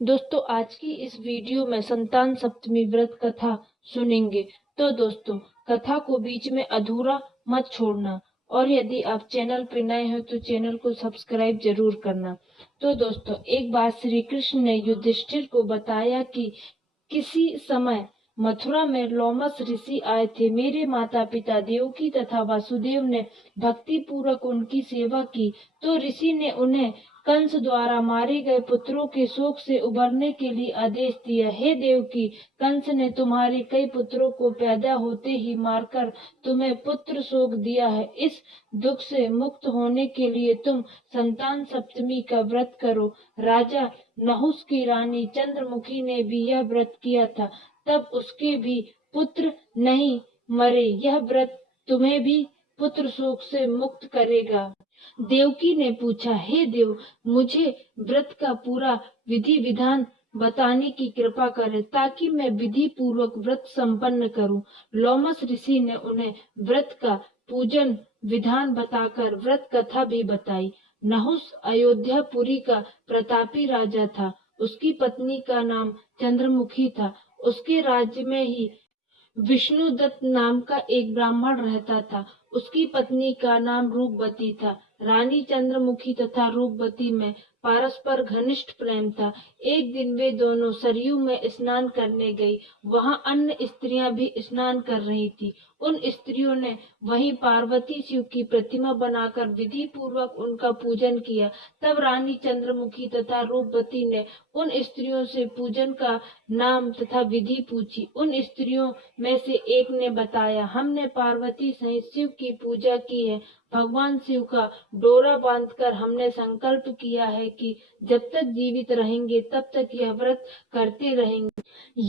दोस्तों आज की इस वीडियो में संतान सप्तमी व्रत कथा सुनेंगे। तो दोस्तों कथा को बीच में अधूरा मत छोड़ना और यदि आप चैनल पर नए हो तो चैनल को सब्सक्राइब जरूर करना। तो दोस्तों एक बार श्री कृष्ण ने युधिष्ठिर को बताया कि किसी समय मथुरा में लोमस ऋषि आए थे। मेरे माता पिता देवकी तथा वासुदेव ने भक्ति पूर्वक उनकी सेवा की तो ऋषि ने उन्हें कंस द्वारा मारे गए पुत्रों के शोक से उबरने के लिए आदेश दिया। हे देवकी, कंस ने तुम्हारे कई पुत्रों को पैदा होते ही मारकर तुम्हें पुत्र शोक दिया है। इस दुख से मुक्त होने के लिए तुम संतान सप्तमी का व्रत करो। राजा नहुस की रानी चंद्रमुखी ने भी यह व्रत किया था, तब उसके भी पुत्र नहीं मरे। यह व्रत तुम्हें भी पुत्र शोक से मुक्त करेगा। देवकी ने पूछा, हे देव, मुझे व्रत का पूरा विधि विधान बताने की कृपा करें ताकि मैं विधि पूर्वक व्रत संपन्न करूं। लोमस ऋषि ने उन्हें व्रत का पूजन विधान बताकर व्रत कथा भी बताई। नहुस अयोध्यापुरी का प्रतापी राजा था। उसकी पत्नी का नाम चंद्रमुखी था। उसके राज्य में ही विष्णुदत्त नाम का एक ब्राह्मण रहता था। उसकी पत्नी का नाम रूपवती था। रानी चंद्रमुखी तथा रूपवती में परस्पर घनिष्ठ प्रेम था। एक दिन वे दोनों सरयू में स्नान करने गई। वहां अन्य स्त्रियां भी स्नान कर रही थी। उन स्त्रियों ने वहीं पार्वती शिव की प्रतिमा बनाकर विधि पूर्वक उनका पूजन किया। तब रानी चंद्रमुखी तथा रूपवती ने उन स्त्रियों से पूजन का नाम तथा विधि पूछी। उन स्त्रियों में से एक ने बताया, हमने पार्वती सहित शिव की पूजा की है। भगवान शिव का डोरा बांधकर हमने संकल्प किया है कि जब तक जीवित रहेंगे तब तक यह व्रत करते रहेंगे।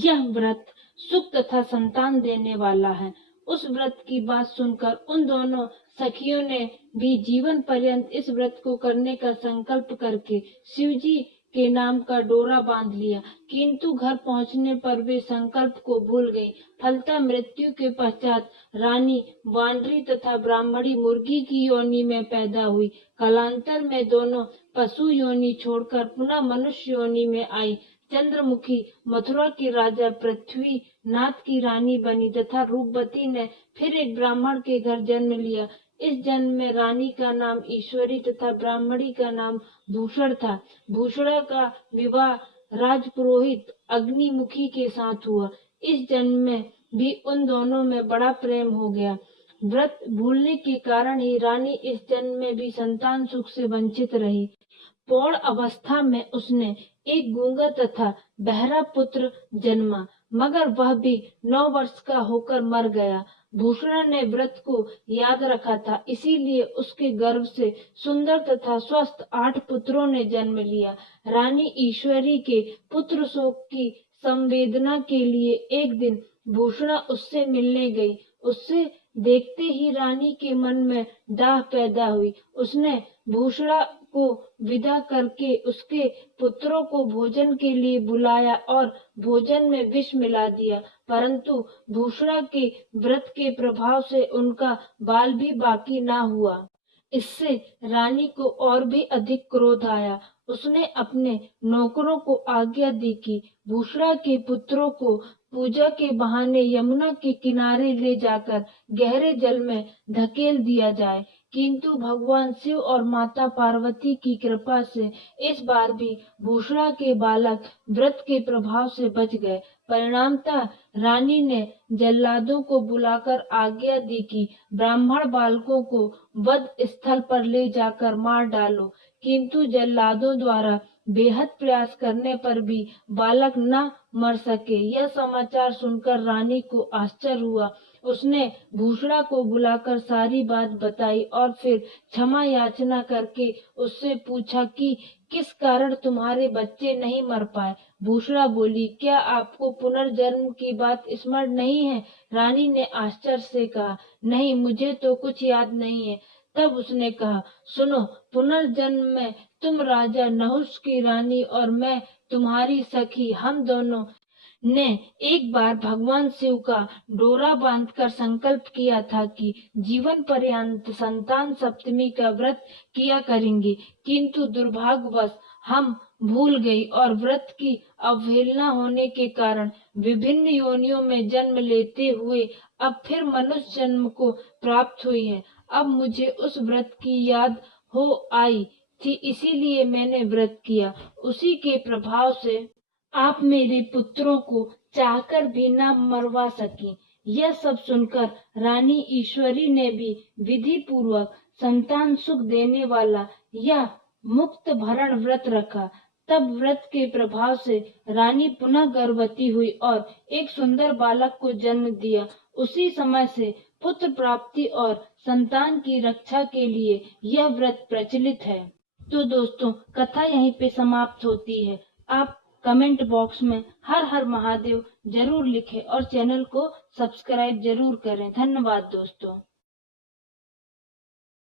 यह व्रत सुख तथा संतान देने वाला है। उस व्रत की बात सुनकर उन दोनों सखियों ने भी जीवन पर्यंत इस व्रत को करने का संकल्प करके शिवजी के नाम का डोरा बांध लिया। किंतु घर पहुंचने पर वे संकल्प को भूल गईं। फलतः मृत्यु के पश्चात रानी वानरी तथा ब्राह्मणी मुर्गी की योनि में पैदा हुई। कालांतर में दोनों पशु योनि छोड़कर पुनः मनुष्य योनि में आई। चंद्रमुखी मथुरा के राजा पृथ्वी नाथ की रानी बनी तथा रूपवती ने फिर एक ब्राह्मण के घर जन्म लिया। इस जन्म में रानी का नाम ईश्वरी तथा ब्राह्मणी का नाम भूषण था। भूषणा का विवाह राजपुरोहित अग्निमुखी के साथ हुआ। इस जन्म में भी उन दोनों में बड़ा प्रेम हो गया। व्रत भूलने के कारण ही रानी इस जन्म में भी संतान सुख से वंचित रही। पौढ़ अवस्था में उसने एक गूंगा तथा बहरा पुत्र जन्मा, मगर वह भी 9 वर्ष का होकर मर गया। भूषणा ने व्रत को याद रखा था, इसीलिए उसके गर्भ से सुंदर तथा स्वस्थ 8 पुत्रों ने जन्म लिया। रानी ईश्वरी के पुत्र शोक की संवेदना के लिए एक दिन भूषणा उससे मिलने गई। उससे देखते ही रानी के मन में दाह पैदा हुई। उसने भूषणा को विदा करके उसके पुत्रों को भोजन के लिए बुलाया और भोजन में विष मिला दिया, परंतु भूषणा के व्रत के प्रभाव से उनका बाल भी बाकी ना हुआ। इससे रानी को और भी अधिक क्रोध आया। उसने अपने नौकरों को आज्ञा दी कि भूषणा के पुत्रों को पूजा के बहाने यमुना के किनारे ले जाकर गहरे जल में धकेल दिया जाए। किंतु भगवान शिव और माता पार्वती की कृपा से इस बार भी भूषणा के बालक व्रत के प्रभाव से बच गए। परिणामतः रानी ने जल्लादों को बुलाकर आज्ञा दी कि ब्राह्मण बालकों को वध स्थल पर ले जाकर मार डालो। किंतु जल्लादों द्वारा बेहद प्रयास करने पर भी बालक न मर सके। यह समाचार सुनकर रानी को आश्चर्य हुआ। उसने भूषणा को बुलाकर सारी बात बताई और फिर क्षमा याचना करके उससे पूछा कि किस कारण तुम्हारे बच्चे नहीं मर पाए। भूषणा बोली, क्या आपको पुनर्जन्म की बात स्मरण नहीं है? रानी ने आश्चर्य से कहा, नहीं, मुझे तो कुछ याद नहीं है। तब उसने कहा, सुनो, पुनर्जन्म में तुम राजा नहुस की रानी और मैं तुम्हारी सखी, हम दोनों ने एक बार भगवान शिव का डोरा बांधकर संकल्प किया था कि जीवन पर्यंत संतान सप्तमी का व्रत किया करेंगे। किंतु दुर्भाग्यवश हम भूल गई और व्रत की अवहेलना होने के कारण विभिन्न योनियों में जन्म लेते हुए अब फिर मनुष्य जन्म को प्राप्त हुई है। अब मुझे उस व्रत की याद हो आई थी, इसीलिए मैंने व्रत किया। उसी के प्रभाव से आप मेरे पुत्रों को चाहकर भी न मरवा सकी। यह सब सुनकर रानी ईश्वरी ने भी विधि पूर्वक संतान सुख देने वाला यह मुक्त भरण व्रत रखा। तब व्रत के प्रभाव से रानी पुनः गर्भवती हुई और एक सुंदर बालक को जन्म दिया। उसी समय से पुत्र प्राप्ति और संतान की रक्षा के लिए यह व्रत प्रचलित है। तो दोस्तों, कथा यहीं पे समाप्त होती है। आप कमेंट बॉक्स में हर हर महादेव जरूर लिखें और चैनल को सब्सक्राइब जरूर करें। धन्यवाद दोस्तों।